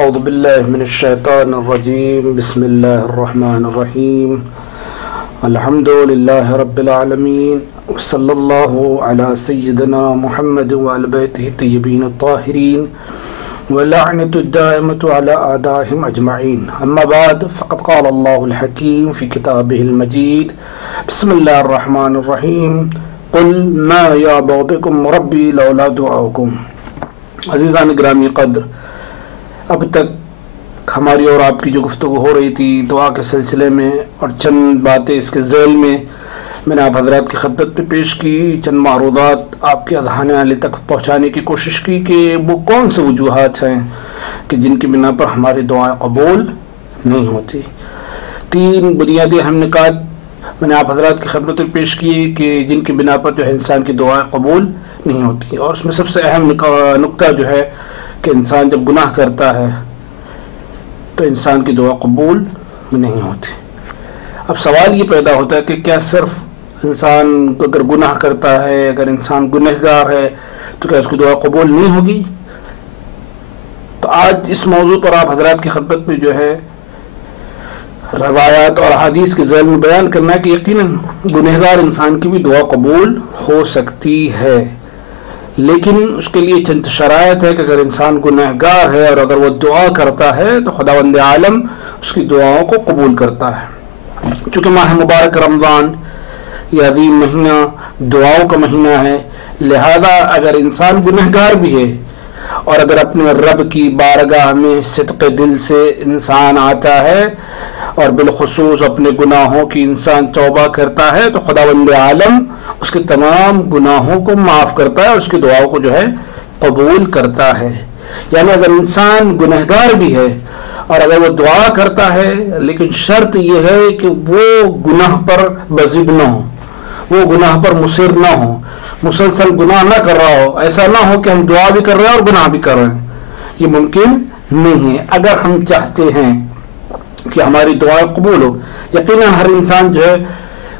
اعوذ باللہ من الشیطان الرجیم بسم اللہ الرحمن الرحیم الحمد للہ رب العالمین وصلی اللہ علی سیدنا محمد وعلی بیتہ الطیبین الطاہرین واللعنۃ الدائمۃ علی اعدائہم اجمعین اما بعد فقد قال اللہ الحکیم فی کتابہ المجید بسم اللہ الرحمن الرحیم قل ما یعبأ بکم ربی لولا دعاؤکم۔ عزیزان گرامی قدر، اب تک ہماری اور آپ کی جو گفتگو ہو رہی تھی دعا کے سلسلے میں، اور چند باتیں اس کے ذیل میں نے آپ حضرات کی خدمت پہ پیش کی، چند معروضات آپ کے اذہان علی تک پہنچانے کی کوشش کی کہ وہ کون سے وجوہات ہیں کہ جن کی بنا پر ہماری دعائیں قبول نہیں ہوتی۔ تین بنیادی اہم نکات میں نے آپ حضرات کی خدمت میں پیش کی کہ جن کی بنا پر جو ہے انسان کی دعائیں قبول نہیں ہوتی، اور اس میں سب سے اہم نقطہ جو ہے کہ انسان جب گناہ کرتا ہے تو انسان کی دعا قبول نہیں ہوتی۔ اب سوال یہ پیدا ہوتا ہے کہ کیا صرف انسان اگر گناہ کرتا ہے، اگر انسان گنہگار ہے تو کیا اس کی دعا قبول نہیں ہوگی؟ تو آج اس موضوع پر آپ حضرات کی خدمت میں جو ہے روایات اور احادیث کے ذیل میں بیان کرنا ہے کہ یقیناً گنہگار انسان کی بھی دعا قبول ہو سکتی ہے، لیکن اس کے لیے چند شرائط ہے کہ اگر انسان گنہگار ہے اور اگر وہ دعا کرتا ہے تو خداوند عالم اس کی دعاؤں کو قبول کرتا ہے۔ چونکہ ماہ مبارک رمضان یہ عظیم مہینہ دعاؤں کا مہینہ ہے، لہذا اگر انسان گنہگار بھی ہے اور اگر اپنے رب کی بارگاہ میں صدق دل سے انسان آتا ہے اور بالخصوص اپنے گناہوں کی انسان توبہ کرتا ہے تو خداوند عالم اس کے تمام گناہوں کو معاف کرتا ہے اور اس کی دعاؤں کو جو ہے قبول کرتا ہے۔ یعنی اگر انسان گنہگار بھی ہے اور اگر وہ دعا کرتا ہے، لیکن شرط یہ ہے کہ وہ گناہ پر بزد نہ ہو، وہ گناہ پر مصر نہ ہو، مسلسل گناہ نہ کر رہا ہو۔ ایسا نہ ہو کہ ہم دعا بھی کر رہے ہیں اور گناہ بھی کر رہے ہیں، یہ ممکن نہیں ہے۔ اگر ہم چاہتے ہیں کہ ہماری دعائیں قبول ہو، یقیناً ہر انسان جو ہے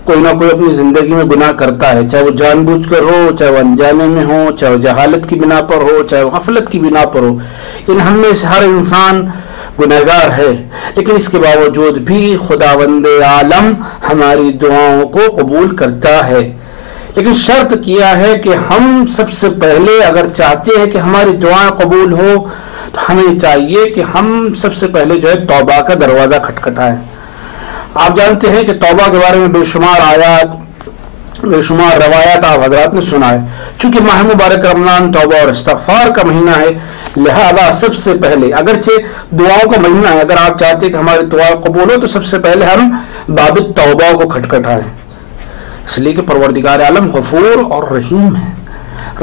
کوئی نہ کوئی اپنی زندگی میں گناہ کرتا ہے، چاہے وہ جان بوجھ کر ہو، چاہے وہ انجانے میں ہو، چاہے وہ جہالت کی بنا پر ہو، چاہے وہ غفلت کی بنا پر ہو، ان ہم میں سے ہر انسان گنہگار ہے، لیکن اس کے باوجود بھی خداوند عالم ہماری دعاؤں کو قبول کرتا ہے۔ لیکن شرط کیا ہے کہ ہم سب سے پہلے اگر چاہتے ہیں کہ ہماری دعائیں قبول ہو تو ہمیں چاہیے کہ ہم سب سے پہلے جو ہے توبہ کا دروازہ کھٹکھٹائیں۔ آپ جانتے ہیں کہ توبہ کے بارے میں بے شمار آیات، بے شمار روایات آپ حضرات نے سنا ہے۔ چونکہ ماہ مبارک رمضان توبہ اور استغفار کا مہینہ ہے، لہذا سب سے پہلے اگرچہ دعاؤں کا مہینہ ہے، اگر آپ چاہتے ہیں کہ ہماری دعا قبول ہو تو سب سے پہلے ہم باب توبہ کو کھٹکھٹائیں، اس لیے کہ پروردگار عالم غفور اور رحیم ہے،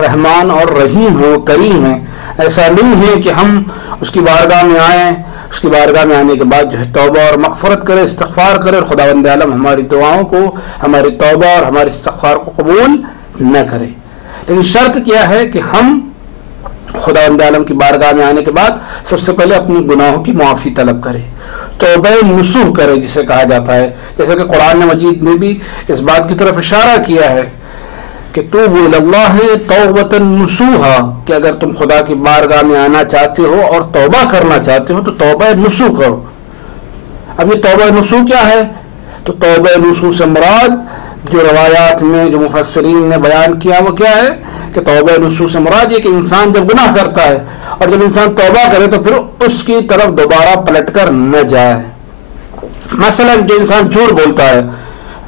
رحمان اور رحیم ہے، وہ کریم ہے۔ ایسا نہیں ہے کہ ہم اس کی بارگاہ میں آئیں، اس کی بارگاہ میں آنے کے بعد جو ہے توبہ اور مغفرت کرے، استغفار کرے، اور خداوند عالم ہماری دعاؤں کو، ہماری توبہ اور ہمارے استغفار کو قبول نہ کرے۔ لیکن شرط کیا ہے کہ ہم خداوند عالم کی بارگاہ میں آنے کے بعد سب سے پہلے اپنے گناہوں کی معافی طلب کرے، توبہ نصوح کرے جسے کہا جاتا ہے، جیسے کہ قرآن مجید نے بھی اس بات کی طرف اشارہ کیا ہے کہ توبوا الی اللہ توبۃ نصوحا، کہ اگر تم خدا کی بارگاہ میں آنا چاہتے ہو اور توبہ کرنا چاہتے ہو تو توبہ نصوح کرو۔ اب یہ توبہ نصوح کیا ہے؟ تو توبہ نصوح سے مراد جو روایات میں جو مفسرین نے بیان کیا وہ کیا ہے کہ توبہ نصوح سے مراد یہ کہ انسان جب گناہ کرتا ہے اور جب انسان توبہ کرے تو پھر اس کی طرف دوبارہ پلٹ کر نہ جائے۔ مثلا جو انسان جھوٹ بولتا ہے،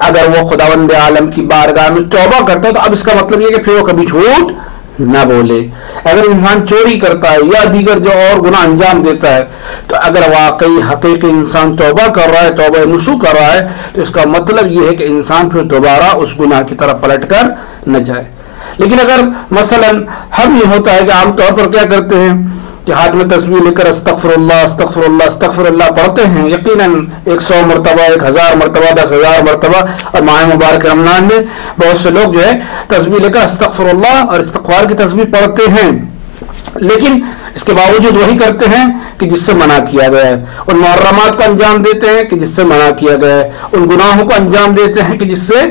اگر وہ خداوند عالم کی بارگاہ میں توبہ کرتا ہے تو اب اس کا مطلب یہ کہ پھر وہ کبھی جھوٹ نہ بولے۔ اگر انسان چوری کرتا ہے یا دیگر جو اور گناہ انجام دیتا ہے تو اگر واقعی حقیقی انسان توبہ کر رہا ہے، توبہ نصوح کر رہا ہے، تو اس کا مطلب یہ ہے کہ انسان پھر دوبارہ اس گناہ کی طرف پلٹ کر نہ جائے۔ لیکن اگر مثلا ہم یہ ہوتا ہے کہ عام طور پر کیا کرتے ہیں کہ ہاتھ میں تسبیح لے کر استغفر اللہ استغفر اللہ استغفر اللہ پڑھتے ہیں، یقیناً 100 مرتبہ، 1000 مرتبہ، 10,000 مرتبہ، اور ماہ مبارک رمضان میں بہت سے لوگ جو ہے تسبیح لے کر استغفر اللہ اور استغفار کی تسبیح پڑھتے ہیں، لیکن اس کے باوجود وہی کرتے ہیں کہ جس سے منع کیا گیا ہے، ان محرمات کو انجام دیتے ہیں کہ جس سے منع کیا گیا ہے، ان گناہوں کو انجام دیتے ہیں کہ جس سے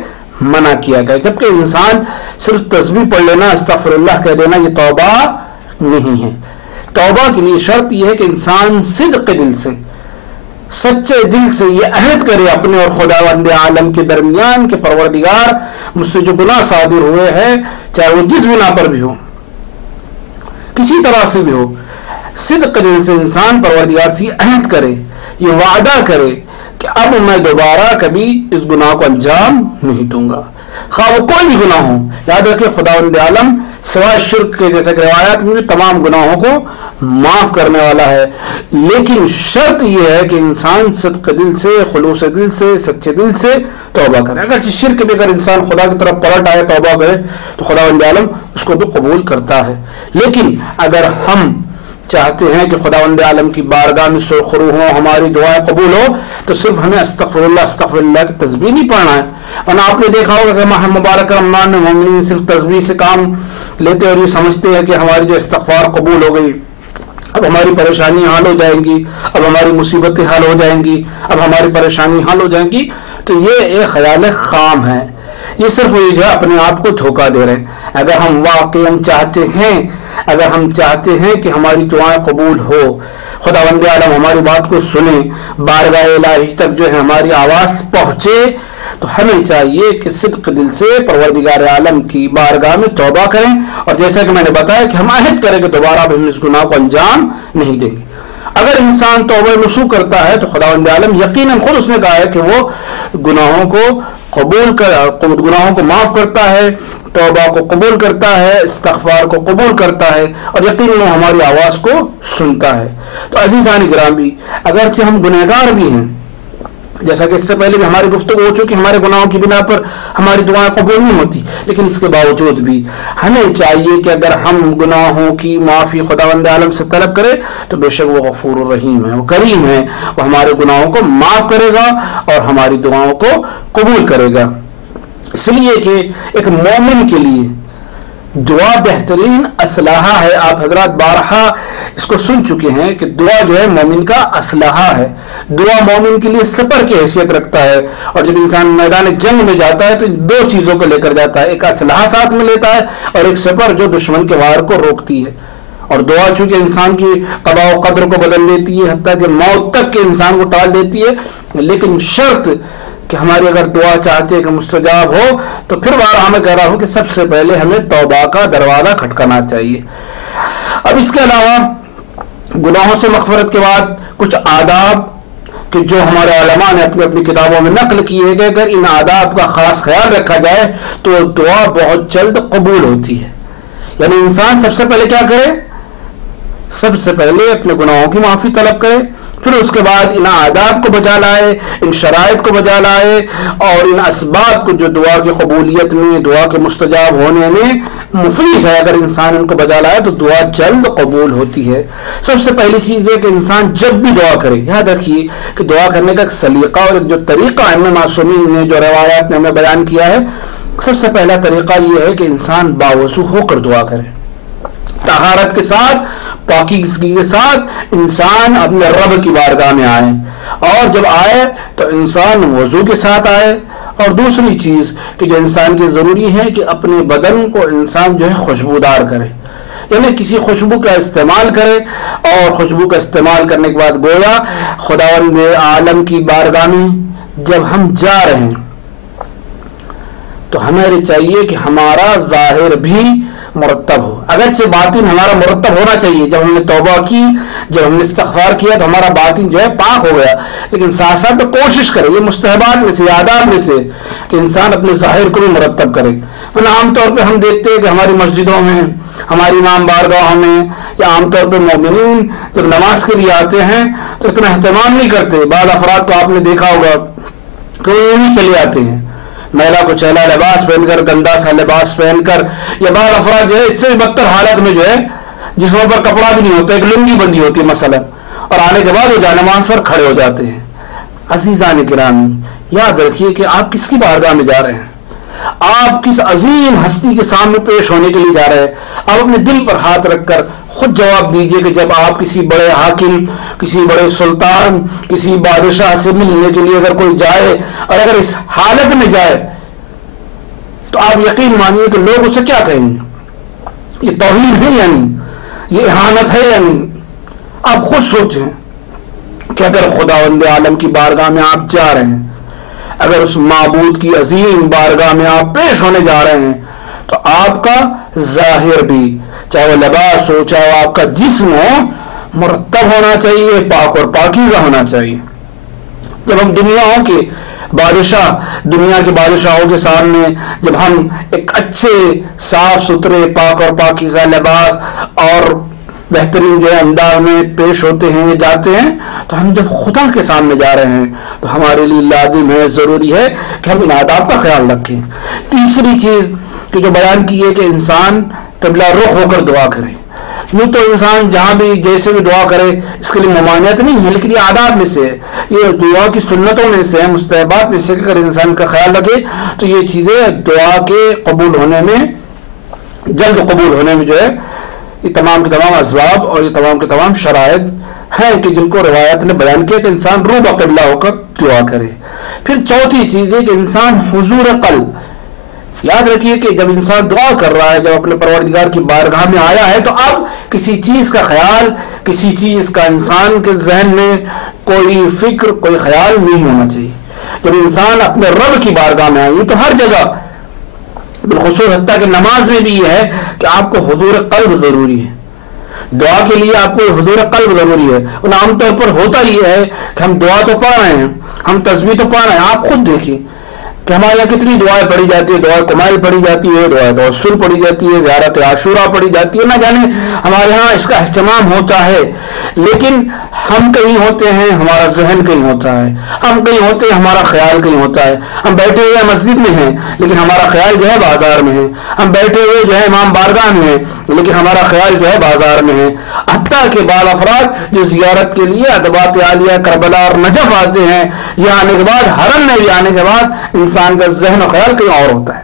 منع کیا گیا، جبکہ انسان صرف تسبیح پڑھ لینا، استغفر اللہ کہہ دینا یہ توبہ نہیں ہے۔ توبہ کے لیے شرط یہ ہے کہ انسان صدق دل سے، سچے دل سے یہ عہد کرے اپنے اور خداوند عالم کے درمیان کہ پروردگار مجھ سے جو گناہ صادر ہوئے ہیں، چاہے وہ جس بنا پر بھی ہو، کسی طرح سے بھی ہو، صدق دل سے انسان پروردگار سے عہد کرے، یہ وعدہ کرے کہ اب میں دوبارہ کبھی اس گناہ کو انجام نہیں دوں گا، خواہ وہ کوئی بھی گناہ ہو۔ یاد رکھیں خداوند عالم سوائے شرک کے جیسا کہ روایات میں تمام گناہوں کو معاف کرنے والا ہے، لیکن شرط یہ ہے کہ انسان صدق دل سے، خلوص دل سے، سچے دل سے توبہ کرے۔ اگر شرک بھی اگر انسان خدا کی طرف پلٹ آئے توبہ کرے تو خداوند عالم اس کو بھی قبول کرتا ہے۔ لیکن اگر ہم چاہتے ہیں کہ خداوند عالم کی بارگاہ میں سرخرو ہوں، ہماری دعائیں قبول ہو، تو صرف ہمیں استغفر اللہ کی تسبیح نہیں پڑھنا ہے۔ ورنہ آپ نے دیکھا ہوگا کہ ماہ مبارک رمضان میں مومنین صرف تسبیح سے کام لیتے اور یہ سمجھتے ہیں کہ ہماری جو استغفار قبول ہو گئی، اب ہماری پریشانی حل ہو جائیں گی، اب ہماری مصیبتیں حل ہو جائیں گی، اب ہماری پریشانی حل ہو جائیں گی۔ تو یہ ایک خیال خام ہے، یہ صرف یہ جو ہے اپنے آپ کو دھوکہ دے رہے ہیں۔ اگر ہم واقعا چاہتے ہیں کہ ہماری دعائیں قبول ہو، خداوند عالم ہماری بات کو سنیں، بارگاہ الہی تک جو ہے ہماری آواز پہنچے، تو ہمیں چاہیے کہ صدق دل سے پروردگار عالم کی بارگاہ میں توبہ کریں، اور جیسا کہ میں نے بتایا کہ ہم عہد کریں کہ دوبارہ اب ہم اس گناہ کو انجام نہیں دیں گے۔ اگر انسان توبہ نصوح کرتا ہے تو خداوند عالم یقیناً خود اس نے کہا ہے کہ وہ گناہوں کو معاف کرتا ہے، توبہ کو قبول کرتا ہے، استغفار کو قبول کرتا ہے، اور یقیناً وہ ہماری آواز کو سنتا ہے۔ تو عزیزان گرامی، اگرچہ ہم گنہگار بھی ہیں، جیسا کہ اس سے پہلے بھی ہماری گفتگو ہو چکی، ہمارے گناہوں کی بنا پر ہماری دعائیں قبول نہیں ہوتی، لیکن اس کے باوجود بھی ہمیں چاہیے کہ اگر ہم گناہوں کی معافی خداوند عالم سے طلب کریں تو بے شک وہ غفور الرحیم ہے، وہ کریم ہے، وہ ہمارے گناہوں کو معاف کرے گا اور ہماری دعاؤں کو قبول کرے گا۔ اس لیے کہ ایک مومن کے لیے دعا بہترین اسلحہ ہے۔ آپ حضرات بارہا اس کو سن چکے ہیں کہ دعا جو ہے مومن کا اسلحہ ہے، دعا مومن کے لیے سپر کی حیثیت رکھتا ہے، اور جب انسان میدان جنگ میں جاتا ہے تو دو چیزوں کو لے کر جاتا ہے، ایک اسلحہ ساتھ میں لیتا ہے اور ایک سپر جو دشمن کے وار کو روکتی ہے۔ اور دعا چونکہ انسان کی قضاء و قدر کو بدل دیتی ہے، حتیٰ کہ موت تک کے انسان کو ٹال دیتی ہے، لیکن شرط کہ ہماری اگر دعا چاہتے ہیں کہ مستجاب ہو تو پھر بارہا میں کہہ رہا ہوں کہ سب سے پہلے ہمیں توبہ کا دروازہ کھٹکانا چاہیے۔ اب اس کے علاوہ گناہوں سے مغفرت کے بعد کچھ آداب کہ جو ہمارے علماء نے اپنی اپنی کتابوں میں نقل کیے گئے، اگر ان آداب کا خاص خیال رکھا جائے تو دعا بہت جلد قبول ہوتی ہے۔ یعنی انسان سب سے پہلے کیا کرے؟ سب سے پہلے اپنے گناہوں کی معافی طلب کرے، پھر اس کے بعد ان آداب کو بجا لائے، ان شرائط کو بجا لائے، اور ان اسباب کو جو دعا کی قبولیت میں، دعا کے مستجاب ہونے میں مفید ہے، اگر انسان ان کو بجا لائے تو دعا جلد قبول ہوتی ہے۔ سب سے پہلی چیز ہے کہ انسان جب بھی دعا کرے، یاد رکھیے کہ دعا کرنے کا ایک سلیقہ اور ایک جو طریقہ ائمہ معصومین نے جو روایات نے ہمیں بیان کیا ہے، سب سے پہلا طریقہ یہ ہے کہ انسان باوضو ہو کر دعا کرے، طہارت کے ساتھ، پاکیزگی کے ساتھ انسان اپنے رب کی بارگاہ میں آئے، اور جب آئے تو انسان وضو کے ساتھ آئے۔ اور دوسری چیز کہ جو انسان کی ضروری ہے کہ اپنے بدن کو انسان جو ہے خوشبودار کرے، یعنی کسی خوشبو کا استعمال کرے، اور خوشبو کا استعمال کرنے کے بعد گویا خداوند عالم کی بارگاہ میں جب ہم جا رہے ہیں تو ہمیں چاہیے کہ ہمارا ظاہر بھی مرتب ہو، اگرچہ باطن ہمارا مرتب ہونا چاہیے۔ جب ہم نے توبہ کی، جب ہم نے استغفار کیا تو ہمارا باطن جو ہے پاک ہو گیا، لیکن ساتھ ساتھ کوشش کرے، یہ مستحبات میں سے، آداب میں سے کہ انسان اپنے ظاہر کو بھی مرتب کرے۔ عام طور پہ ہم دیکھتے ہیں کہ ہماری مسجدوں میں، ہماری امام بارگاہوں میں، یا عام طور پہ مومنین جب نماز کے لیے آتے ہیں تو اتنا اہتمام نہیں کرتے۔ بعض افراد کو آپ نے دیکھا ہوگا کہ وہ یوں ہی چلے آتے ہیں، میلا کو چیلا لباس پہن کر، گندا سا لباس پہن کر، یا بعض افراد جو ہے اس سے بھی بدتر حالت میں جو ہے جسموں پر کپڑا بھی نہیں ہوتا، ایک لنگی بندی ہوتی ہے مثلا، اور آنے کے بعد وہ جانماز پر کھڑے ہو جاتے ہیں۔ عزیزان گرامی، یاد رکھیے کہ آپ کس کی بارگاہ میں جا رہے ہیں، آپ کس عظیم ہستی کے سامنے پیش ہونے کے لیے جا رہے ہیں۔ آپ اپنے دل پر ہاتھ رکھ کر خود جواب دیجئے کہ جب آپ کسی بڑے حاکم، کسی بڑے سلطان، کسی بادشاہ سے ملنے کے لیے اگر کوئی جائے، اور اگر اس حالت میں جائے تو آپ یقین مانیے کہ لوگ اسے کیا کہیں گے؟ یہ توہین ہے، یعنی یہ اہانت ہے یا نہیں؟ آپ خود سوچیں کہ اگر خداوند عالم کی بارگاہ میں آپ جا رہے ہیں، اگر اس معبود کی عظیم بارگاہ میں آپ پیش ہونے جا رہے ہیں، تو آپ کا ظاہر بھی، چاہے وہ لباس ہو چاہے وہ آپ کا جسم ہو، مرتب ہونا چاہیے، پاک اور پاکیزہ ہونا چاہیے۔ جب ہم دنیا کے بادشاہوں کے سامنے جب ہم ایک اچھے صاف ستھرے پاک اور پاکیزہ لباس اور بہترین جو ہے انداز میں پیش ہوتے ہیں جاتے ہیں، تو ہم جب خدا کے سامنے جا رہے ہیں تو ہمارے لیے لازم ہے، ضروری ہے کہ ہم ان آداب کا خیال رکھیں۔ تیسری چیز کہ جو بیان کی ہے کہ انسان قبلہ رخ ہو کر دعا کرے۔ یوں تو انسان جہاں بھی جیسے بھی دعا کرے اس کے لیے ممانعت نہیں ہے، لیکن یہ آداب میں سے ہے، یہ دعا کی سنتوں میں سے ہے، مستحبات میں سے، کہ اگر انسان کا خیال رکھے تو یہ چیزیں دعا کے قبول ہونے میں، جلد قبول ہونے میں جو ہے، یہ تمام کے تمام اسباب اور یہ تمام کے تمام شرائط ہیں کہ جن کو روایت نے بیان کیا کہ انسان رو بقبلہ ہو کر دعا کرے۔ پھر چوتھی چیز ہے کہ انسان حضور قلب، یاد رکھیے کہ جب انسان دعا کر رہا ہے، جب اپنے پروردگار کی بارگاہ میں آیا ہے، تو اب کسی چیز کا خیال، کسی چیز کا انسان کے ذہن میں کوئی فکر، کوئی خیال نہیں ہونا چاہیے۔ جب انسان اپنے رب کی بارگاہ میں آئے تو ہر جگہ، بالخصوص حتیٰ کہ نماز میں بھی یہ ہے کہ آپ کو حضور قلب ضروری ہے۔ دعا کے لیے آپ کو حضور قلب ضروری ہے۔ اور عام طور پر ہوتا یہ ہے کہ ہم دعا تو پڑھ رہے ہیں، ہم تسبیح تو پڑھ رہے ہیں، آپ خود دیکھیے کہ ہمارے یہاں کتنی دعائیں پڑھی جاتی ہے، دعائیں کمائل پڑھی جاتی ہے، دعائیں توسل پڑھی جاتی ہے، زیارت عاشورہ پڑھی جاتی ہے، نہ جانے ہمارے ہاں اس کا اہتمام ہوتا ہے، لیکن ہم کہیں ہوتے ہیں ہمارا ذہن کہیں ہوتا ہے، ہم کہیں ہوتے ہیں ہمارا خیال کہیں ہوتا ہے، ہم بیٹھے ہوئے مسجد میں ہیں لیکن ہمارا خیال جو ہے بازار میں ہے، ہم بیٹھے ہوئے جو ہے امام بارگاہ میں ہیں لیکن ہمارا خیال جو ہے بازار میں ہے۔ حتیٰ کہ بعض افراد جو زیارت کے لیے ادبات عالیہ کربلا اور نجف آتے ہیں، یہ آنے کے بعد حرم میں بھی آنے کے بعد انسان کا ذہن و خیال کہیں اور ہوتا ہے۔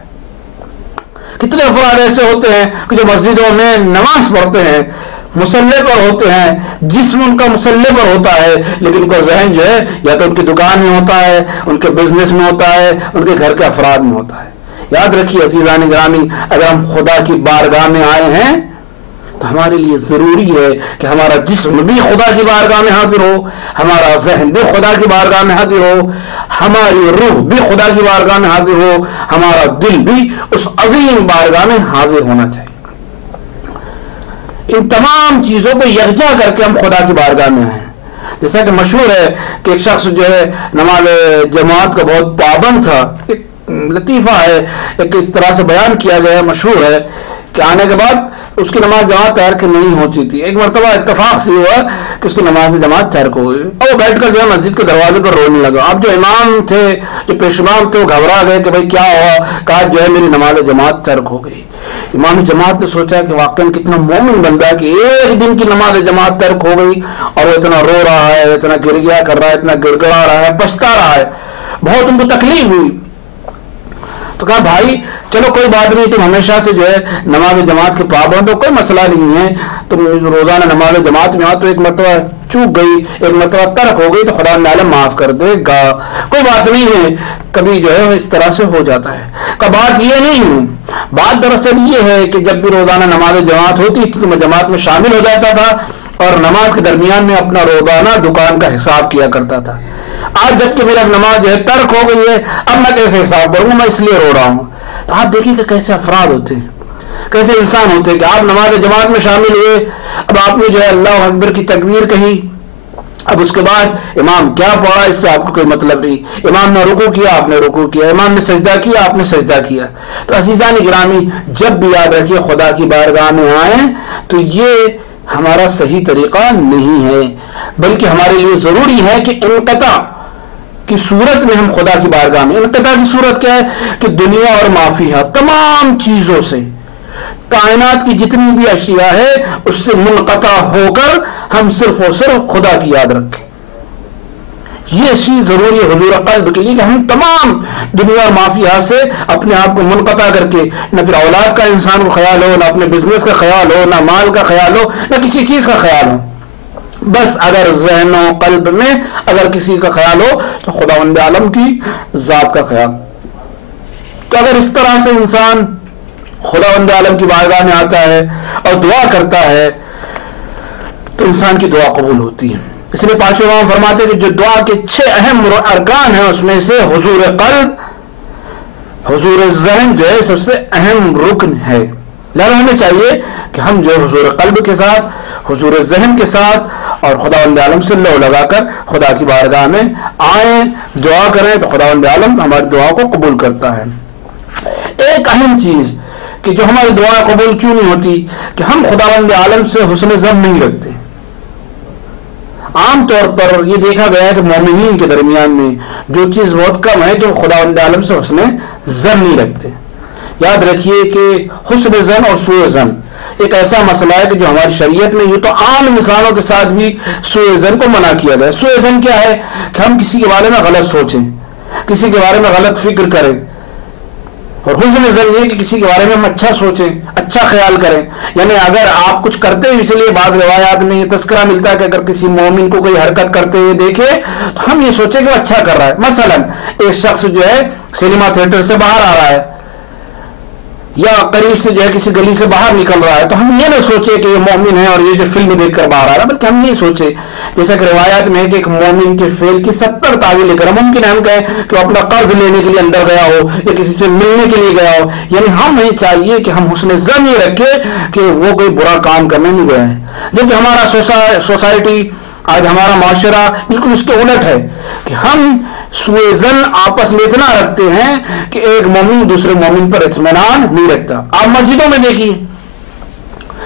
کتنے افراد ایسے ہوتے ہیں کہ جو مسجدوں میں نماز پڑھتے ہیں، مسلح پر ہوتے ہیں، جسم ان کا مسلح پر ہوتا ہے لیکن ان کا ذہن جو ہے یا تو ان کی دکان میں ہوتا ہے، ان کے بزنس میں ہوتا ہے، ان کے گھر کے افراد میں ہوتا ہے۔ یاد رکھیے عزیزان گرامی، اگر ہم خدا کی بارگاہ میں آئے ہیں تو ہمارے لیے ضروری ہے کہ ہمارا جسم بھی خدا کی بارگاہ میں حاضر ہو، ہمارا ذہن بھی خدا کی بارگاہ میں حاضر ہو، ہماری روح بھی خدا کی بارگاہ میں حاضر ہو، ہمارا دل بھی اس عظیم بارگاہ میں حاضر ہونا چاہیے۔ ان تمام چیزوں کو یکجا کر کے ہم خدا کی بارگاہ میں آئیں۔ جیسا کہ مشہور ہے کہ ایک شخص جو ہے نماز جماعت کا بہت پابند تھا، ایک لطیفہ ہے، ایک اس طرح سے بیان کیا گیا ہے، مشہور ہے کہ آنے کے بعد اس کی نماز جماعت ترک نہیں ہوتی تھی۔ ایک مرتبہ اتفاق سے ہوا کہ اس کی نماز جماعت ترک ہو گئی اور وہ بیٹھ کر جو ہے مسجد کے دروازے پر رونے لگا۔ اب جو امام تھے، جو پیش امام تھے، وہ گھبرا گئے کہ بھائی کیا ہوا، کہا جو ہے میری نماز جماعت ترک ہو گئی۔ امام جماعت نے سوچا کہ واقعی کتنا مومن بندہ کہ ایک دن کی نماز جماعت ترک ہو گئی اور وہ اتنا رو رہا ہے، اتنا گرگیا کر رہا ہے، اتنا گڑگڑا رہا ہے، پچھتا رہا ہے، بہت ان کو تکلیف ہوئی۔ تو کہا بھائی چلو کوئی بات نہیں، تم ہمیشہ سے جو ہے نماز جماعت کے پابند ہو، کوئی مسئلہ نہیں ہے، تم روزانہ نماز جماعت میں آؤ، تو ایک مرتبہ چوک گئی، ایک مرتبہ ترک ہو گئی تو خدا عالم معاف کر دے گا، کوئی بات نہیں ہے، کبھی جو ہے اس طرح سے ہو جاتا ہے۔ کہ بات یہ نہیں ہے، بات دراصل یہ ہے کہ جب بھی روزانہ نماز جماعت ہوتی تو میں جماعت میں شامل ہو جاتا تھا اور نماز کے درمیان میں اپنا روزانہ دکان کا حساب کیا کرتا تھا۔ آج جب کہ میرا نماز جو ہے ترک ہو گئی ہے، اب میں کیسے حساب کروں گا، میں اس لیے رو رہا ہوں۔ تو آپ دیکھیں کہ کیسے افراد ہوتے ہیں، کیسے انسان ہوتے ہیں کہ آپ نماز جماعت میں شامل ہوئے، اب آپ نے جو ہے اللہ اکبر کی تکبیر کہی، اب اس کے بعد امام کیا پڑھا اس سے آپ کو کوئی مطلب نہیں، امام نے رکوع کیا آپ نے رکوع کیا، امام نے سجدہ کیا آپ نے سجدہ کیا۔ تو عزیزان گرامی، جب بھی یاد رکھیے خدا کی بارگاہ میں آئیں تو یہ ہمارا صحیح طریقہ نہیں ہے، بلکہ ہمارے لیے ضروری ہے کہ انقطاع کی صورت میں ہم خدا کی بارگاہ میں، انقطاع کی صورت کیا ہے کہ دنیا اور مافیہ تمام چیزوں سے، کائنات کی جتنی بھی اشیاء ہے اس سے منقطع ہو کر ہم صرف اور صرف خدا کی یاد رکھیں۔ یہ چیز ضروری ہے حضور قلب کے لیے کہ ہم تمام دنیا اور مافیہ سے اپنے آپ کو منقطع کر کے، نہ پھر اولاد کا انسان کو خیال ہو، نہ اپنے بزنس کا خیال ہو، نہ مال کا خیال ہو، نہ کسی چیز کا خیال ہو، بس اگر ذہن و قلب میں اگر کسی کا خیال ہو تو خداوند عالم کی ذات کا خیال۔ تو اگر اس طرح سے انسان خداوند عالم کی بارگاہ میں آتا ہے اور دعا کرتا ہے تو انسان کی دعا قبول ہوتی ہے. اس لیے پانچویں امام فرماتے ہیں کہ جو دعا کے 6 اہم ارکان ہیں اس میں سے حضور قلب، حضور ذہن جو ہے سب سے اہم رکن ہے. لہذا ہمیں چاہیے کہ ہم جو حضور قلب کے ساتھ، حضور ذہن کے ساتھ اور خداوند عالم سے لو لگا کر خدا کی بارگاہ میں آئیں، دعا کریں تو خداوند عالم ہماری دعا کو قبول کرتا ہے. ایک اہم چیز کہ جو ہماری دعا قبول کیوں نہیں ہوتی کہ ہم خداوند عالم سے حسن ظن نہیں رکھتے. عام طور پر یہ دیکھا گیا ہے کہ مومنین کے درمیان میں جو چیز بہت کم ہے کہ وہ خداوند عالم سے حسن ظن نہیں رکھتے. یاد رکھیے کہ حسن ظن اور سوء ظن ایک ایسا مسئلہ ہے کہ جو ہماری شریعت میں یہ تو عام انسانوں کے ساتھ بھی سوء ظن کو منع کیا گیا ہے. سوء ظن کیا ہے کہ ہم کسی کے بارے میں غلط سوچیں، کسی کے بارے میں غلط فکر کریں. اور حسن ظن یہ کہ کسی کے بارے میں ہم اچھا سوچیں، اچھا خیال کریں. یعنی اگر آپ کچھ کرتے ہیں، اس لیے بعض روایات میں یہ تذکرہ ملتا ہے کہ اگر کسی مومن کو کوئی حرکت کرتے ہوئے دیکھے تو ہم یہ سوچیں کہ وہ اچھا کر رہا ہے. مثلا ایک شخص جو ہے سینما تھیٹر سے باہر آ رہا ہے یا قریب سے جو ہے کسی گلی سے باہر نکل رہا ہے تو ہم یہ نہ سوچے کہ یہ مومن ہے اور یہ جو فلم دیکھ کر باہر آ رہا ہے، بلکہ ہم یہ سوچے جیسا کہ روایات میں ہے کہ ایک مومن کے فعل کی 70 تعویلیں کریں. ممکن ہے ہم کہیں کہ وہ اپنا قرض لینے کے لیے اندر گیا ہو یا کسی سے ملنے کے لیے گیا ہو. یعنی ہم یہ چاہیے کہ ہم حسن ظن یہ رکھے کہ وہ کوئی برا کام کرنے نہیں گیا ہے. جبکہ ہمارا سوسائٹی آج ہمارا معاشرہ بالکل اس کے الٹ ہے کہ ہم سوء ظن آپس میں اتنا رکھتے ہیں کہ ایک مومن دوسرے مومن پر اطمینان نہیں رکھتا. آپ مسجدوں میں دیکھیے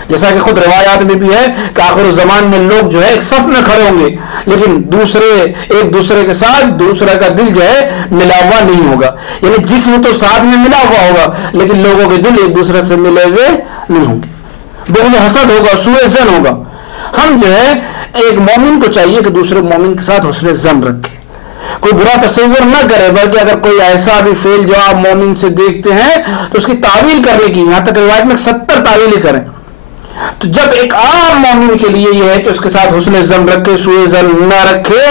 جیسا کہ خود روایات میں بھی ہے کہ آخر الزمان میں لوگ جو ہے ایک صف میں کھڑے ہوں گے لیکن ایک دوسرے کے ساتھ دوسرے کا دل جو ہے ملا ہوا نہیں ہوگا. یعنی جسم تو ساتھ میں ملا ہوا ہوگا لیکن لوگوں کے دل ایک دوسرے سے ملے ہوئے نہیں ہوں گے. بغض حسد ہوگا، سوء ظن ہوگا. ہم جو ہے ایک مومن کو چاہیے کہ دوسرے مومن کے ساتھ حسن ظن رکھے، کوئی برا تصور نہ کرے، بلکہ اگر کوئی ایسا بھی فعل جو آپ مومن سے دیکھتے ہیں تو اس کی تعویل کرنے کی، یہاں تک روایت میں 70 تعویلیں کریں. تو جب ایک عام مومن کے لیے یہ ہے کہ اس کے ساتھ حسن ظن رکھے، سوء ظن نہ رکھے،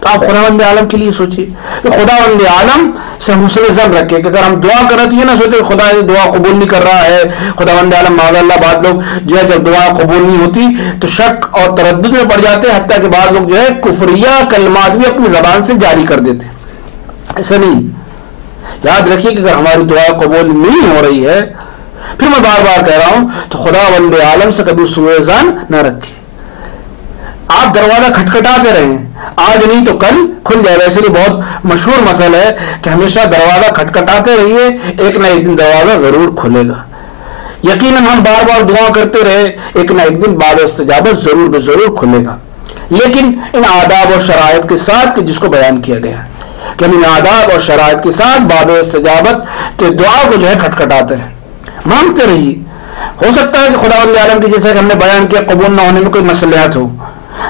تو آپ خداوند عالم کے لیے سوچیے کہ خداوند عالم سے حسن ظن رکھے کہ اگر ہم دعا کریں تو یہ نہ سوچے خدا دعا قبول نہیں کر رہا ہے. خداوند عالم معاذ اللہ بعض لوگ جو ہے جب دعا قبول نہیں ہوتی تو شک اور تردد میں پڑ جاتے ہیں، حتیٰ کہ بعض لوگ جو ہے کفریہ کلمات بھی اپنی زبان سے جاری کر دیتے ہیں. ایسا نہیں. یاد رکھیے کہ اگر ہماری دعا قبول نہیں ہو رہی ہے، پھر میں بار بار کہہ رہا ہوں، تو خداوند عالم سے کبھی سوء ظن نہ رکھیں. آپ دروازہ کھٹکھٹاتے رہیں، آج نہیں تو کل کھل جائے گا. اس لیے بہت مشہور مسئلہ ہے کہ ہمیشہ دروازہ کھٹکھٹاتے رہیے، ایک نہ ایک دن دروازہ ضرور کھلے گا. یقیناً ہم بار بار دعا کرتے رہے، ایک نہ ایک دن باب استجابت ضرور کھلے گا. لیکن ان آداب اور شرائط کے ساتھ کہ جس کو بیان کیا گیا ہے کہ ہم ان آداب اور شرائط کے ساتھ باب استجابت کے دعا کو جو ہے کھٹکھٹاتے رہیں، مانگتے رہیے. ہو سکتا ہے کہ خداوند عالم کی جیسے کہ ہم نے بیان کیا قبول نہ ہونے میں کوئی مصلحت ہو،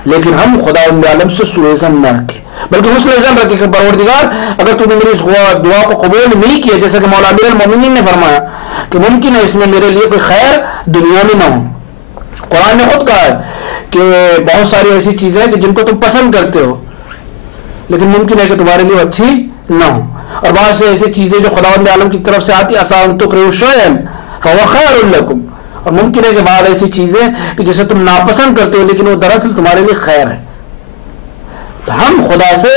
لیکن ہم خداوند عالم سے سوء ظن نہ رکھیں بلکہ حسن ظن رکھیں کہ پروردگار اگر تو نے میری اس دعا کو قبول نہیں کیا، جیسے کہ مولا امیر المومنین نے فرمایا کہ ممکن ہے اس میں میرے لیے کوئی خیر دنیا میں نہ ہو. قرآن نے خود کہا ہے کہ بہت ساری ایسی چیزیں ہیں کہ جن کو تم پسند کرتے ہو لیکن ممکن ہے کہ تمہارے لیے اچھی نہ ہو. اور بہت سے ایسی چیزیں جو خداوند عالم کی طرف سے آتی عسیٰ ان تکرہوا شیئا فہو خیر لکم، اور ممکن ہے کہ بعض ایسی چیزیں کہ جسے تم ناپسند کرتے ہو لیکن وہ دراصل تمہارے لیے خیر ہے. تو ہم خدا سے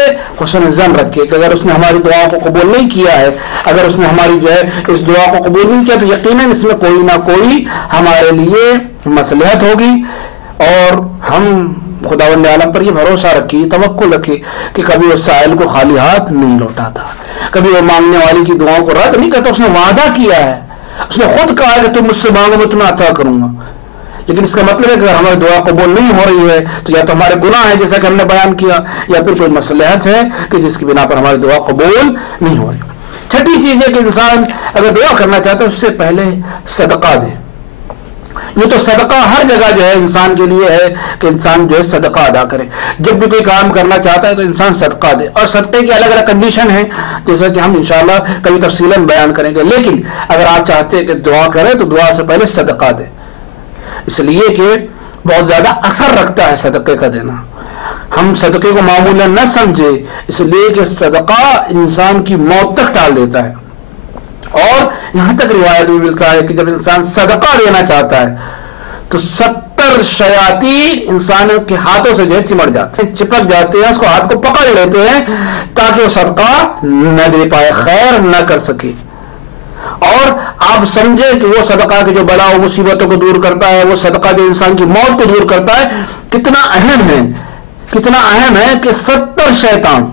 حسن ظن رکھے کہ اگر اس نے ہماری دعا کو قبول نہیں کیا ہے، اگر اس نے ہماری جو ہے اس دعا کو قبول نہیں کیا تو یقیناً اس میں کوئی نہ کوئی ہمارے لیے مصلحت ہوگی. اور ہم خداوند عالم پر یہ بھروسہ رکھیے، توکل رکھیے کہ کبھی اس سائل کو خالی ہاتھ نہیں لوٹاتا، کبھی وہ مانگنے والی کی دعاؤں کو رد نہیں کرتا. اس نے وعدہ کیا ہے، اس نے خود کہا ہے کہ تم مجھ سے مانگو میں تمہیں عطا کروں گا. لیکن اس کا مطلب ہے کہ اگر ہماری دعا قبول نہیں ہو رہی ہے تو یا تو ہمارے گناہ ہیں جیسا کہ ہم نے بیان کیا، یا پھر کوئی مصلحت ہے کہ جس کی بنا پر ہماری دعا قبول نہیں ہو رہی. چھٹی چیز ہے کہ انسان اگر دعا کرنا چاہتا ہے اس سے پہلے صدقہ دے. یہ تو صدقہ ہر جگہ جو ہے انسان کے لیے ہے کہ انسان جو ہے صدقہ ادا کرے. جب بھی کوئی کام کرنا چاہتا ہے تو انسان صدقہ دے، اور صدقے کی الگ الگ کنڈیشن ہیں جیسا کہ ہم انشاءاللہ کبھی تفصیلاً بیان کریں گے. لیکن اگر آپ چاہتے ہیں کہ دعا کریں تو دعا سے پہلے صدقہ دے، اس لیے کہ بہت زیادہ اثر رکھتا ہے صدقے کا دینا. ہم صدقے کو معمولاً نہ سمجھے، اس لیے کہ صدقہ انسان کی موت تک ٹال دیتا ہے. اور یہاں تک روایت میں ملتا ہے کہ جب انسان صدقہ دینا چاہتا ہے تو 70 70 شیاطین انسانوں کے ہاتھوں سے جو ہے چمٹ جاتے ہیں، چپک جاتے ہیں، اس کو ہاتھ کو پکڑ لیتے ہیں تاکہ وہ صدقہ نہ دے پائے، خیر نہ کر سکے۔ اور آپ سمجھیں کہ وہ صدقہ کے جو بلا و مصیبتوں کو دور کرتا ہے، وہ صدقہ جو انسان کی موت کو دور کرتا ہے، کتنا اہم ہے، کتنا اہم ہے کہ 70 شیطان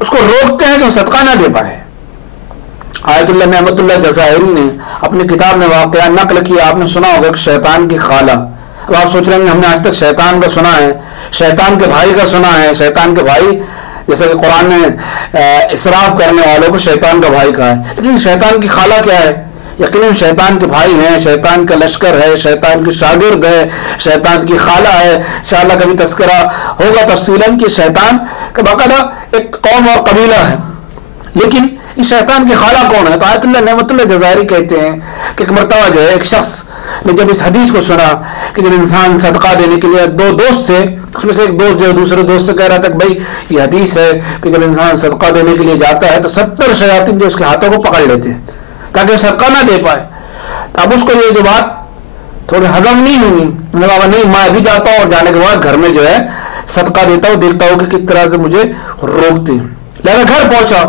اس کو روکتے ہیں کہ وہ صدقہ نہ دے پائے۔ آیت اللہ نعمت اللہ جزائری نے اپنی کتاب میں واقعہ نقل کیا، آپ نے سنا ہوگا کہ شیطان کی خالہ، اب آپ سوچ رہے ہیں ہم نے آج تک شیطان کا سنا ہے، شیطان کے بھائی کا سنا ہے، شیطان کے بھائی جیسا کہ قرآن نے اسراف کرنے والوں کو شیطان کا بھائی کہا ہے، لیکن شیطان کی خالہ کیا ہے؟ یقیناً شیطان کے بھائی ہیں، شیطان کا لشکر ہے، شیطان کی شاگرد ہے، شیطان کی خالہ ہے۔ انشاءاللہ کبھی تذکرہ ہوگا تفصیلاً کہ شیطان کا باقاعدہ ایک قوم اور قبیلہ ہے، لیکن اس شیطان کی خالہ کون ہے؟ تو آیت اللہ نعمت اللہ جزائری کہتے ہیں کہ ایک مرتبہ جو ہے ایک شخص نے جب اس حدیث کو سنا کہ جب انسان صدقہ دینے کے لیے دو دوست تھے، اس میں سے ایک دوست جو ہے دوسرے دوست سے کہہ رہا تھا کہ بھائی یہ حدیث ہے کہ جب انسان صدقہ دینے کے لیے جاتا ہے تو 70 شیاطین جو اس کے ہاتھوں کو پکڑ لیتے ہیں تاکہ وہ صدقہ نہ دے پائے۔ اب اس کو یہ جو بات تھوڑی ہضم نہیں ہوئی، میں نے کہا نہیں میں ابھی جاتا ہوں اور جانے کے بعد گھر میں جو ہے صدقہ دیتا ہوں، دیکھتا ہوں کہ کس طرح سے مجھے روکتے ہیں۔ لہذا گھر پہنچا۔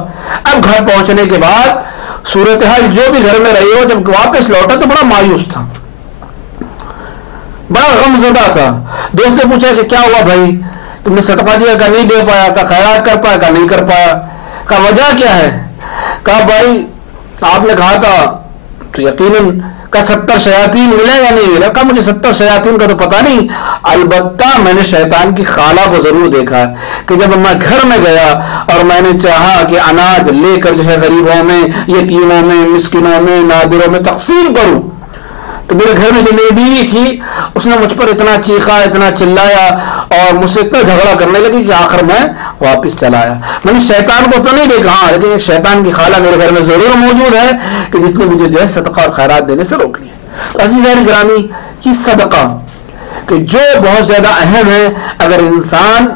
اب گھر پہنچنے کے بعد صورتحال جو بھی گھر میں رہی ہو، جب واپس لوٹا تو بڑا مایوس تھا، بڑا غم زدہ تھا۔ دوست نے پوچھا کہ کیا ہوا بھائی، تم نے صدقہ دیا کہ نہیں دے پایا، کہ خیرات کر پایا کہ نہیں کر پایا، کہ وجہ کیا ہے؟ کہا بھائی آپ نے کہا تھا تو یقیناً کا 70 شیاطین ملے یا نہیں ملے؟ کہا مجھے 70 شیاطین کا تو پتہ نہیں، البتہ میں نے شیطان کی خالہ کو ضرور دیکھا کہ جب میں گھر میں گیا اور میں نے چاہا کہ اناج لے کر جو ہے غریبوں میں، یتیموں میں، مسکینوں میں، نادروں میں تقسیم کروں، تو میرے گھر میں جو میری بیوی تھی اس نے مجھ پر اتنا چیخا، اتنا چلایا اور مجھ سے اتنا جھگڑا کرنے لگی کہ آخر میں واپس چلا آیا۔ میں نے شیطان کو تو نہیں دیکھا، ہاں لیکن ایک شیطان کی خالہ میرے گھر میں ضرور موجود ہے کہ جس نے مجھے جو ہے صدقہ اور خیرات دینے سے روک لیا۔ تو عزیزان گرامی، یہ صدقہ کہ جو بہت زیادہ اہم ہے، اگر انسان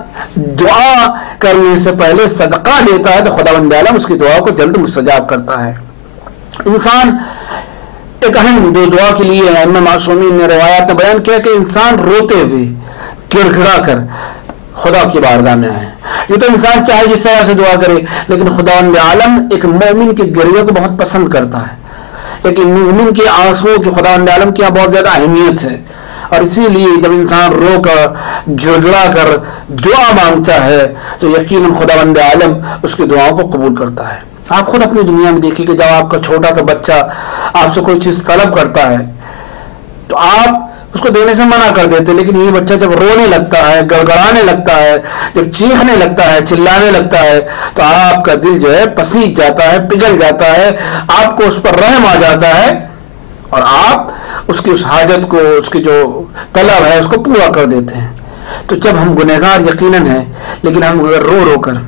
دعا کرنے سے پہلے صدقہ دیتا ہے تو خداوند عالم اس کی دعا کو جلد مستجاب کرتا ہے۔ انسان ایک اہم دعا کے لیے ائمہ معصومین نے روایات میں بیان کیا کہ انسان روتے ہوئے گڑ گڑا کر خدا کی بارگاہ میں آئے۔ یہ تو انسان چاہے جس طرح سے دعا کرے، لیکن خداوند عالم ایک مومن کے گریے کو بہت پسند کرتا ہے، لیکن مومن کے آنسوؤں کی خداوند عالم کی یہاں بہت زیادہ اہمیت ہے، اور اسی لیے جب انسان رو کر گڑ گڑا کر دعا مانگتا ہے تو یقیناً خداوند عالم اس کی دعاؤں کو قبول کرتا ہے۔ آپ خود اپنی دنیا میں دیکھیے کہ جب آپ کا چھوٹا سا بچہ آپ سے کوئی چیز طلب کرتا ہے تو آپ اس کو دینے سے منع کر دیتے، لیکن یہ بچہ جب رونے لگتا ہے، گڑگڑانے لگتا ہے، جب چیخنے لگتا ہے، چلانے لگتا ہے تو آپ کا دل جو ہے پسیج جاتا ہے، پگھل جاتا ہے، آپ کو اس پر رحم آ جاتا ہے اور آپ اس کی اس حاجت کو، اس کی جو طلب ہے اس کو پورا کر دیتے ہیں۔ تو جب ہم گنہگار یقیناً ہیں، لیکن ہم اگر رو رو کر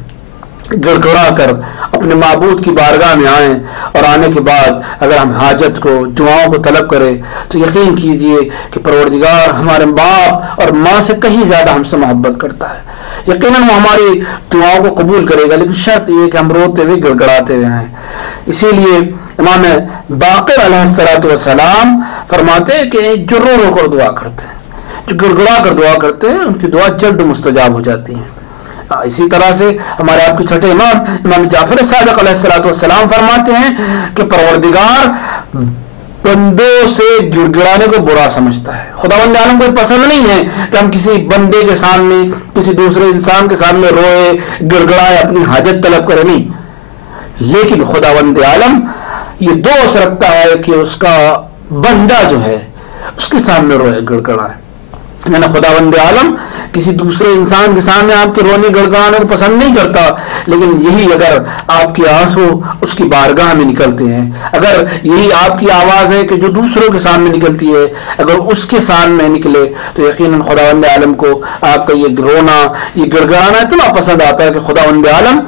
گڑ گڑا کر اپنے معبود کی بارگاہ میں آئیں اور آنے کے بعد اگر ہم حاجت کو، دعاؤں کو طلب کریں تو یقین کیجئے کہ پروردگار ہمارے باپ اور ماں سے کہیں زیادہ ہم سے محبت کرتا ہے۔ یقیناً وہ ہماری دعاؤں کو قبول کرے گا، لیکن شرط یہ کہ ہم روتے ہوئے گڑ گڑاتے ہوئے آئیں۔ اسی لیے امام باقر علیہ السلام فرماتے ہیں کہ جو رو رو کر دعا کرتے ہیں، جو گڑ گڑا کر دعا کرتے ہیں، ان کی دعا جلد مستجاب ہو جاتی ہے۔ اسی طرح سے ہمارے آپ کے چھٹے امام جعفر صادق علیہ السلام فرماتے ہیں کہ پروردگار بندوں سے گڑ گڑانے کو برا سمجھتا ہے۔ خداوند عالم کو پسند نہیں ہے کہ ہم کسی بندے کے سامنے، کسی دوسرے انسان کے سامنے روئے، گڑ گڑائے، اپنی حاجت طلب کرے، نہیں، لیکن خداوند عالم یہ دوست رکھتا ہے کہ اس کا بندہ جو ہے اس کے سامنے روئے، گڑ گڑائے۔ یعنی خداوند عالم کسی دوسرے انسان کے سامنے آپ کے رونے گڑگڑانے کو پسند نہیں کرتا، لیکن یہی اگر آپ کے آنسو اس کی بارگاہ میں نکلتے ہیں، اگر یہی آپ کی آواز ہے کہ جو دوسروں کے سامنے نکلتی ہے، اگر اس کے سامنے نکلے تو یقیناً خداوند عالم کو آپ کا یہ رونا، یہ گڑگڑانا اتنا پسند آتا ہے کہ خداوند عالم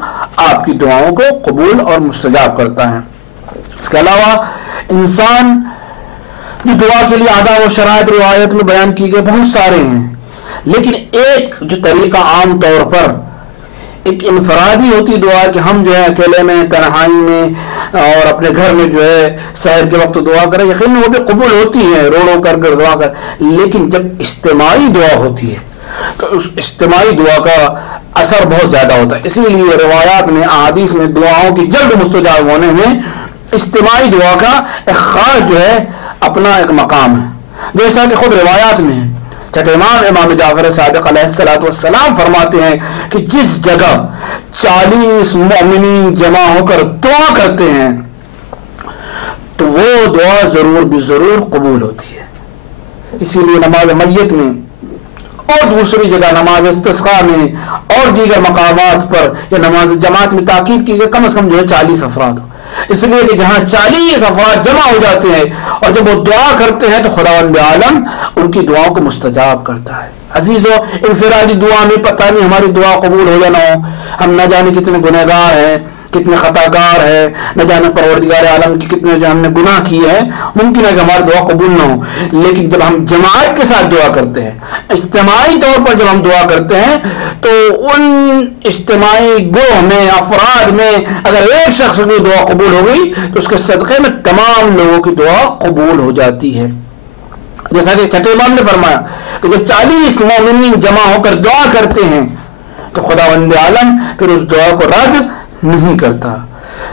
آپ کی دعاؤں کو قبول اور مستجاب کرتا ہے۔ اس کے علاوہ انسان جو دعا کے لیے آداب و شرائط روایت میں بیان کی گئے بہت سارے ہیں، لیکن ایک جو طریقہ عام طور پر ایک انفرادی ہوتی دعا کہ ہم جو ہے اکیلے میں، تنہائی میں اور اپنے گھر میں جو ہے سحر کے وقت دعا کریں، یقیناً وہ بھی قبول ہوتی ہے، رو رو کر کر دعا کر، لیکن جب اجتماعی دعا ہوتی ہے تو اس اجتماعی دعا کا اثر بہت زیادہ ہوتا ہے. اسی لیے روایات میں، احادیث میں دعاؤں کی جلد مستجاب ہونے میں اجتماعی دعا کا ایک خاص جو ہے اپنا ایک مقام ہے. جیسا کہ خود روایات میں ہے، چھٹے امام جعفر صادق علیہ السلام فرماتے ہیں کہ جس جگہ 40 مومنین جمع ہو کر دعا کرتے ہیں تو وہ دعا ضرور بھی ضرور قبول ہوتی ہے. اسی لیے نماز میت میں اور دوسری جگہ نماز استسقاء میں اور دیگر مقامات پر یا نماز جماعت میں تاکید کی گئی کم از کم جو ہے 40 افراد ہو، اس لیے کہ جہاں 40 افراد جمع ہو جاتے ہیں اور جب وہ دعا کرتے ہیں تو خداوند عالم ان کی دعاؤں کو مستجاب کرتا ہے. عزیزو، انفرادی دعا میں پتہ نہیں ہماری دعا قبول ہو یا نہ ہو، ہم نہ جانے کتنے گنہگار ہیں، کتنے خطا کار ہے، نہ جانے پروردگار عالم کی کتنے جو ہم نے گناہ کیے ہیں، ممکن ہے کہ ہماری دعا قبول نہ ہو. لیکن جب ہم جماعت کے ساتھ دعا کرتے ہیں، اجتماعی طور پر جب ہم دعا کرتے ہیں تو ان اجتماعی گروہ میں، افراد میں اگر ایک شخص کی دعا قبول ہو گئی تو اس کے صدقے میں تمام لوگوں کی دعا قبول ہو جاتی ہے. جیسا کہ چھٹے امام نے فرمایا کہ جب 40 مومنین جمع ہو کر دعا کرتے ہیں تو خداوند عالم پھر اس دعا کو رد نہیں کرتا.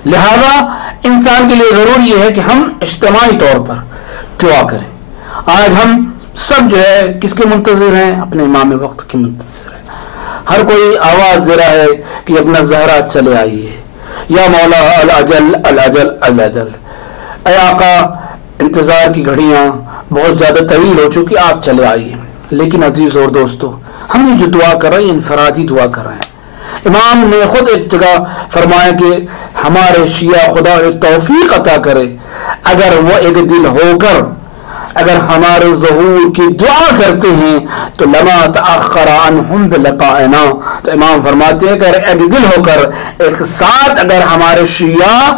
لہذا انسان کے لیے ضروری یہ ہے کہ ہم اجتماعی طور پر دعا کریں. آج ہم سب جو ہے کس کے منتظر ہیں؟ اپنے امام وقت کے منتظر ہیں. ہر کوئی آواز دے رہا ہے کہ اپنا زہرا چلے آئیے، یا مولا الاجل الاجل الاجل، اے آقا انتظار کی گھڑیاں بہت زیادہ طویل ہو چکی، آپ چلے آئیے. لیکن عزیز اور دوستو، ہم یہ جو دعا کر رہے ہیں انفرادی دعا کر رہے ہیں. امام نے خود ایک جگہ فرمایا کہ ہمارے شیعہ خدا توفیق عطا کرے اگر وہ ایک دل ہو کر اگر ہمارے ظہور کی دعا کرتے ہیں تو لما تأخر عنہم بلقائنا. تو امام فرماتے ہیں کہ اگر ایک دل ہو کر ایک ساتھ اگر ہمارے شیعہ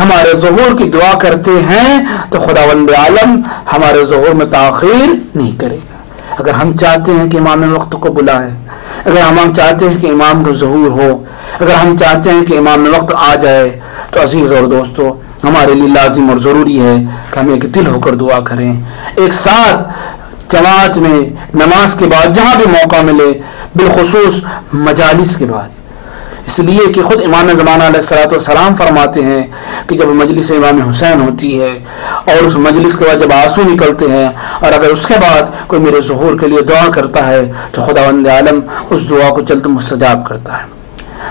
ہمارے ظہور کی دعا کرتے ہیں تو خداوند عالم ہمارے ظہور میں تاخیر نہیں کرے گا. اگر ہم چاہتے ہیں کہ امام وقت کو بلائیں، اگر ہم چاہتے ہیں کہ امام کو ظہور ہو، اگر ہم چاہتے ہیں کہ امام وقت آ جائے تو عزیز اور دوستو ہمارے لیے لازم اور ضروری ہے کہ ہم ایک دل ہو کر دعا کریں، ایک ساتھ جماعت میں، نماز کے بعد، جہاں بھی موقع ملے، بالخصوص مجالس کے بعد. اس لیے کہ خود امام زمانہ علیہ السلام فرماتے ہیں کہ جب مجلس امام حسین ہوتی ہے اور اس مجلس کے بعد جب آنسو نکلتے ہیں اور اگر اس کے بعد کوئی میرے ظہور کے لیے دعا کرتا ہے تو خداوند عالم اس دعا کو جلد مستجاب کرتا ہے.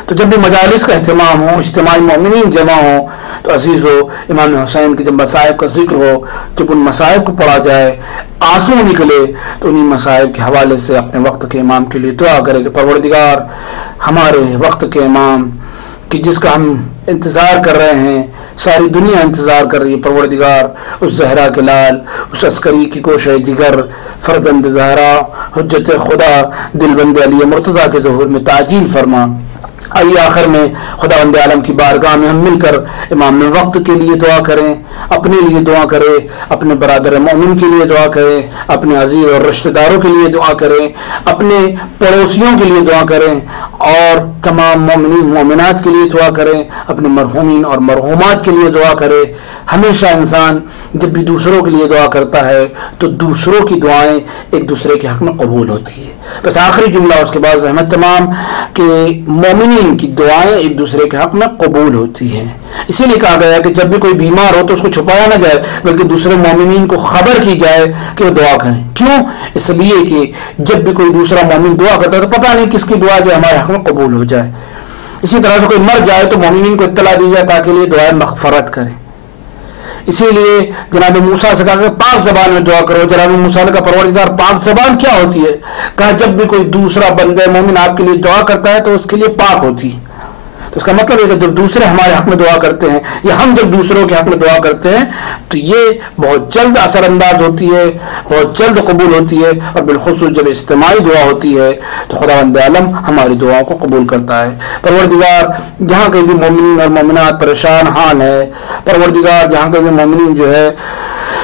تو جب بھی مجالس کا اہتمام ہو، اجتماعی مومنین جمع ہو تو عزیزو امام حسین کے جب مصائب کا ذکر ہو، جب ان مصائب کو پڑھا جائے، آنسو نکلے تو انہیں مصائب کے حوالے سے اپنے وقت کے امام کے لیے دعا کرے کہ پروردگار ہمارے وقت کے امام کہ جس کا ہم انتظار کر رہے ہیں، ساری دنیا انتظار کر رہی ہے، پروردگار اس زہرا کے لال، اس عسکری کی کوشش جگر، فرزند زہرا، حجت خدا، دلبند علی مرتضیٰ کے ظہور میں تعجیل فرما. آئیے آخر میں خداوند عالم کی بارگاہ میں ہم مل کر امام وقت کے لیے دعا کریں، اپنے لیے دعا کریں، اپنے برادر مومن کے لیے دعا کریں، اپنے عزیز اور رشتہ داروں کے لیے دعا کریں، اپنے پڑوسیوں کے لیے دعا کریں اور تمام مومنین مومنات کے لیے دعا کریں، اپنے مرحومین اور مرحومات کے لیے دعا کریں. ہمیشہ انسان جب بھی دوسروں کے لیے دعا کرتا ہے تو دوسروں کی دعائیں ایک دوسرے کے حق میں قبول ہوتی ہے. بس آخری جملہ اس کے بعد احمد تمام کہ مومنین کی دعائیں ایک دوسرے کے حق میں قبول ہوتی ہیں. اسی لیے کہا گیا کہ جب بھی کوئی بیمار ہو تو اس کو چھپایا نہ جائے بلکہ دوسرے مومنین کو خبر کی جائے کہ وہ دعا کریں. کیوں؟ اس لیے کہ جب بھی کوئی دوسرا مومن دعا کرتا ہے تو پتہ نہیں کس کی دعا جو ہمارے حق میں قبول ہو جائے. اسی طرح سے کوئی مر جائے تو مومنین کو اطلاع دی جائے تاکہ یہ دعائیں مغفرت کریں. اسی لیے جناب موسیٰ سے کہا کہ پاک زبان میں دعا کرو. جناب موسیٰ نے کہا پروردگار پاک زبان کیا ہوتی ہے؟ کہا جب بھی کوئی دوسرا بندہ مومن آپ کے لیے دعا کرتا ہے تو اس کے لیے پاک ہوتی ہے. تو اس کا مطلب ہے کہ جب دوسرے ہمارے حق میں دعا کرتے ہیں یا ہم جب دوسروں کے حق میں دعا کرتے ہیں تو یہ بہت جلد اثر انداز ہوتی ہے، بہت جلد قبول ہوتی ہے. اور بالخصوص جب اجتماعی دعا ہوتی ہے تو خداوند عالم ہماری دعاؤں کو قبول کرتا ہے. پروردگار جہاں کہیں بھی مومنین اور مومنات پریشان حال ہے، پروردگار جہاں کہیں بھی مومنین جو ہے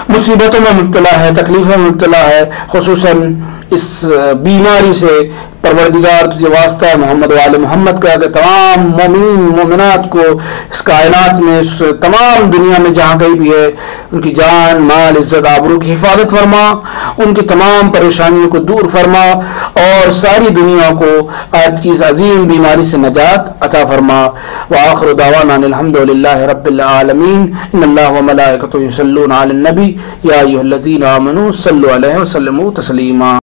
مصیبتوں میں مبتلا ہے، تکلیفوں میں مبتلا ہے، خصوصاً اس بیماری سے پروردگار تجھے واسطہ ہے محمد و آل محمد کا کہ تمام مومنین مومنات کو اس کائنات میں، اس تمام دنیا میں جہاں کہیں بھی ہے، ان کی جان مال عزت آبرو کی حفاظت فرما، ان کی تمام پریشانیوں کو دور فرما اور ساری دنیا کو آج کی اس عظیم بیماری سے نجات عطا فرما۔ وآخر دعوانا الحمد للہ رب العالمین۔ ان اللہ وملائکتہ یصلون علی النبی یا ایھا الذین آمنوا صلوا علیہ وسلموا تسلیما۔